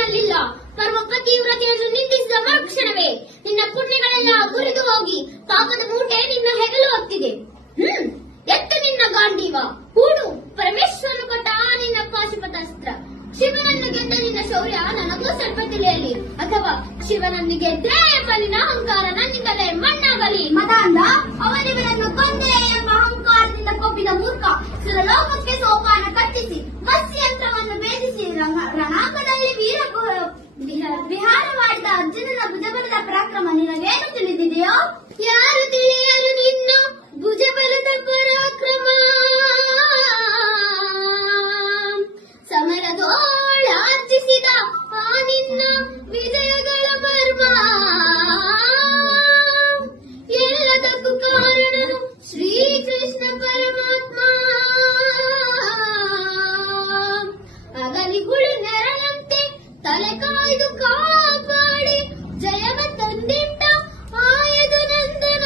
ನಿನ್ನಲ್ಲಿಲ್ಲ. ಪರಮ ಪತಿವ್ರತೆಯನ್ನು ನಿಂದಿಸಿದ ಮರುಕ್ಷಣವೇ ನಿನ್ನ ಪುಣ್ಯಗಳೆಲ್ಲ ಮುರಿದು ಹೋಗಿ ಪಾಪದ ಮೂಟೆ ನಿನ್ನ ಹೆಗಲು ಹೊತ್ತಿದೆ. ಎತ್ತ ನಿನ್ನ ಗಾಂಡೀವ, ಹೂಡು ಪರಮೇಶ್ವರನು ಕೊಟ್ಟ ನಿನ್ನ ಪಾಶುಪತಾಸ್ತ್ರ. ಶಿವನನ್ನು ಗೆದ್ದ ನಿನ್ನ ಶೌರ್ಯ ನನಗೂ ಸ್ವಲ್ಪ ತಿಳಿಯಲಿ, ಅಥವಾ ಶಿವನನ್ನು ಗೆದ್ದೆ ಎಂಬ ನಿನ್ನ ಅಹಂಕಾರ ನನ್ನಿಂದಲೇ ಮಣ್ಣಾಗಲಿ. ಮದಾಂಧ, ಅವನಿವನನ್ನು ಕೊಂದೆ ಎಂಬ ಅಹಂಕಾರದಿಂದ ಕೊಬ್ಬಿದ ಮೂರ್ಖ ಸುರಲೋಕಕ್ಕೆ ಸೋಪಾನ ಕಟ್ಟಿಸಿ ಮತ್ಸ್ಯಂತ್ರವನ್ನು ಭೇದಿಸಿ ರಣಾಂಗದಲ್ಲಿ ವಿಹಾರ ಮಾಡಿದ ಅರ್ಜುನನ ಭುಜಬಲದ ಪರಾಕ್ರಮ ನಿನಗೇನು ತಿಳಿದಿದೆಯೋ? ಯಾರು ತಿಳಿಯರು ನಿನ್ನ ಭುಜಬಲದ ಪರಾಕ್ರಮ. ಸಮರದೋಳಾರ್ಜಿಸಿದ ಆ ನಿನ್ನ ವಿಜಯಗಳ ಮರ್ಮ. ಎಲ್ಲದಕ್ಕೂ ಕಾರಣನು ಶ್ರೀಕೃಷ್ಣ ಪರಮಾತ್ಮ. ಅಗಲಿಗುಳು ನೆರಳಂತೆ ತಲೆ ಕಾಯ್ದು ಕಾಪಾಡಿ ಜಯವ ತಂದಿಟ್ಟ ಆಯದು ನಂದನ.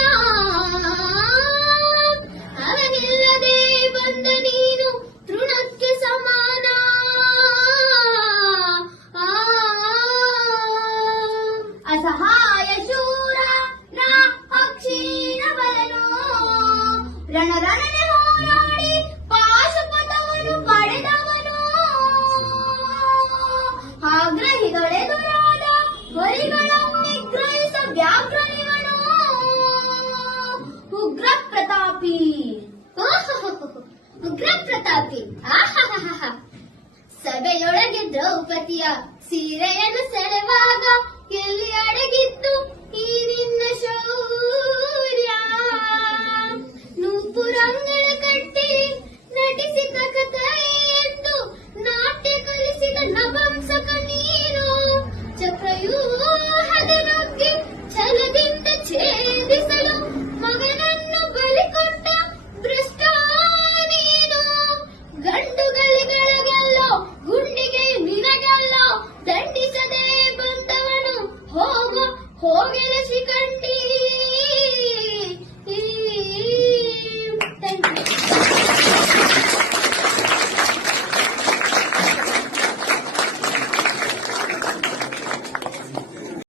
ಅವನಿಲ್ಲದೆ ಬಂದ ನೀನು ತೃಣಕ್ಕೆ ಸಮಾನ. ಅಸಹಾಯ ಶೂರ ನಾ ಅಕ್ಷೀಣ ಬಲನು ರಣರಣನೆ ಹೋರಾಡಿ ಪಾಶುಪತವನ್ನು ಪಡೆದವನು. ಆಗ್ರಹಿಗಳೆದುರಾದ ಬರಿಗಳನ್ನು ನಿಗ್ರಹಿಸ ವ್ಯಾಘ್ರನಿವನು. ಉಗ್ರ ಪ್ರತಾಪಿ. ಉಗ್ರ ಪ್ರತಾಪಿ. ಸಭೆಯೊಳಗೆ ದ್ರೌಪದಿಯ ಸೀರೆಯನ್ನು ಸೆಳೆವಾಗ ಎಲ್ಲಿ ಅಡಗಿತ್ತು ಈ ನಿನ್ನ ಶೌರ್ಯ. ನೂಪುರಂಗಳ ಕಟ್ಟ